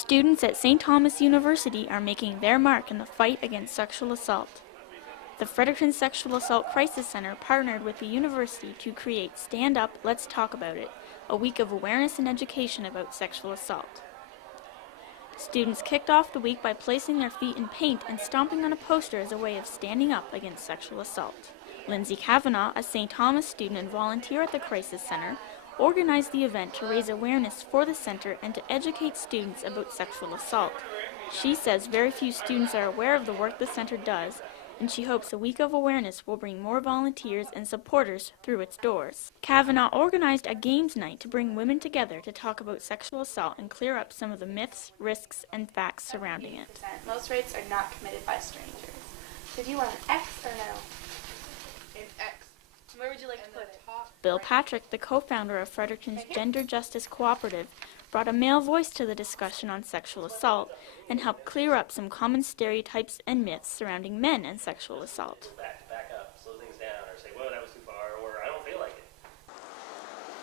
Students at St. Thomas University are making their mark in the fight against sexual assault. The Fredericton Sexual Assault Crisis Center partnered with the university to create Stand Up, Let's Talk About It, a week of awareness and education about sexual assault. Students kicked off the week by placing their feet in paint and stomping on a poster as a way of standing up against sexual assault. Lindsay Kavanaugh, a St. Thomas student and volunteer at the Crisis Center, organized the event to raise awareness for the center and to educate students about sexual assault. She says very few students are aware of the work the center does, and she hopes a week of awareness will bring more volunteers and supporters through its doors. Kavanaugh organized a games night to bring women together to talk about sexual assault and clear up some of the myths, risks, and facts surrounding it. Most rapes are not committed by strangers. So do you want an X or no? An X. Where would you like to put it? Bill Patrick, the co-founder of Fredericton's Gender Justice Cooperative, brought a male voice to the discussion on sexual assault and helped clear up some common stereotypes and myths surrounding men and sexual assault. Back up, slow things down, or say, whoa, that was too far, or I don't feel like it.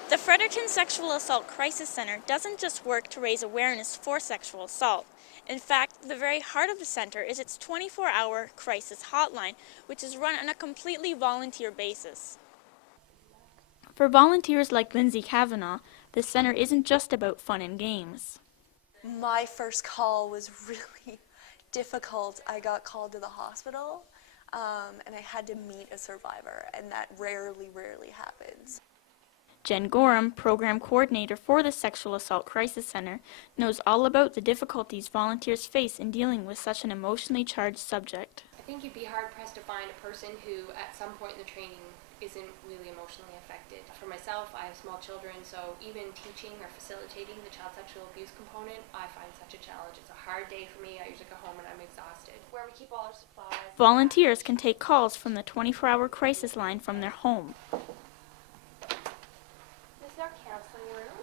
The Fredericton Sexual Assault Crisis Center doesn't just work to raise awareness for sexual assault. In fact, the very heart of the center is its 24-hour crisis hotline, which is run on a completely volunteer basis. For volunteers like Lindsay Kavanaugh, the center isn't just about fun and games. My first call was really difficult. I got called to the hospital, and I had to meet a survivor, and that rarely happens. Jen Gorham, program coordinator for the Sexual Assault Crisis Center, knows all about the difficulties volunteers face in dealing with such an emotionally charged subject. I think you'd be hard-pressed to find a person who, at some point in the training, isn't really emotionally affected. For myself, I have small children, so even teaching or facilitating the child sexual abuse component, I find such a challenge. It's a hard day for me. I usually go home and I'm exhausted. Where we keep all our supplies. Volunteers can take calls from the 24-hour crisis line from their home. This is our counseling room.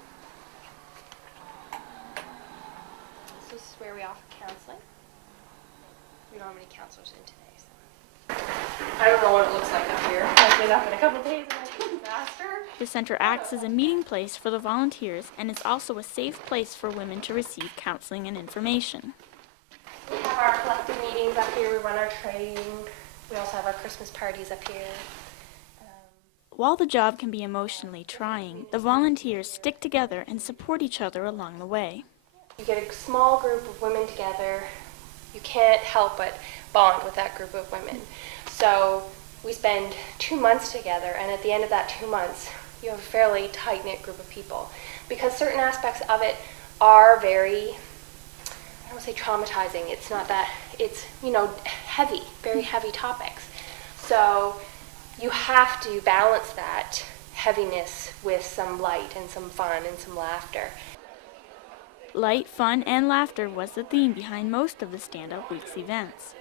So this is where we offer counseling. We don't have any counselors in today, so. I don't know what it looks like up here. I've been up in a couple days and it's a disaster. The center acts as a meeting place for the volunteers and is also a safe place for women to receive counseling and information. We have our collective meetings up here. We run our training. We also have our Christmas parties up here. While the job can be emotionally trying, the volunteers stick together and support each other along the way. You get a small group of women together. You can't help but bond with that group of women. So we spend 2 months together, and at the end of that 2 months, you have a fairly tight-knit group of people. Because certain aspects of it are very, I don't want to say traumatizing, it's not that, it's, heavy, very heavy topics. So you have to balance that heaviness with some light and some fun and some laughter. Light, fun, and laughter was the theme behind most of the Stand Up Week's events.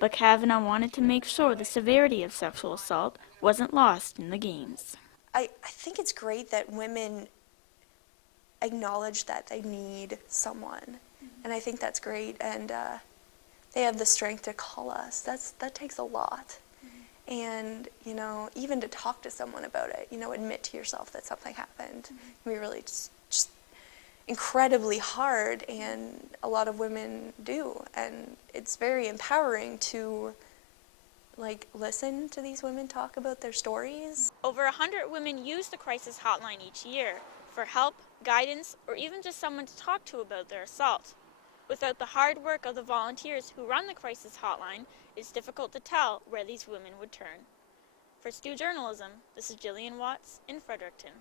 But Kavanaugh wanted to make sure the severity of sexual assault wasn't lost in the games. I think it's great that women acknowledge that they need someone, and I think that's great, and they have the strength to call us. That takes a lot. And, even to talk to someone about it, admit to yourself that something happened, can be really just incredibly hard, and a lot of women do, and it's very empowering to listen to these women talk about their stories. Over 100 women use the crisis hotline each year for help, guidance, or even just someone to talk to about their assault. Without the hard work of the volunteers who run the crisis hotline, it's difficult to tell where these women would turn. For Stu Journalism, this is Jillian Watts in Fredericton.